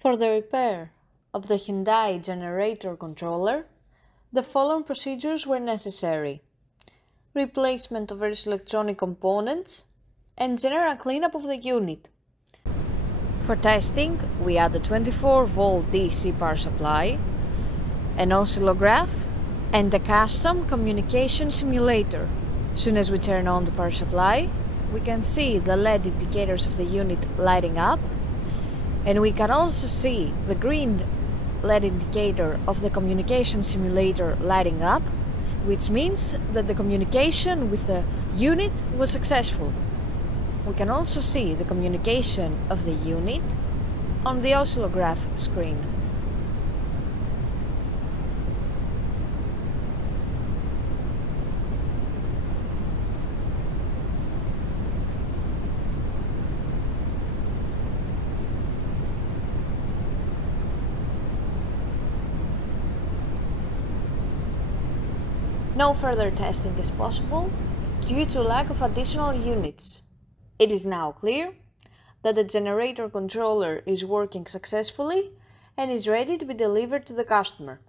For the repair of the Hyundai generator controller, the following procedures were necessary: replacement of various electronic components and general cleanup of the unit. For testing, we add a 24-volt DC power supply, an oscillograph, and a custom communication simulator. Soon as we turn on the power supply, we can see the LED indicators of the unit lighting up, and we can also see the green LED indicator of the communication simulator lighting up, which means that the communication with the unit was successful. We can also see the communication of the unit on the oscillograph screen. No further testing is possible due to lack of additional units. It is now clear that the generator controller is working successfully and is ready to be delivered to the customer.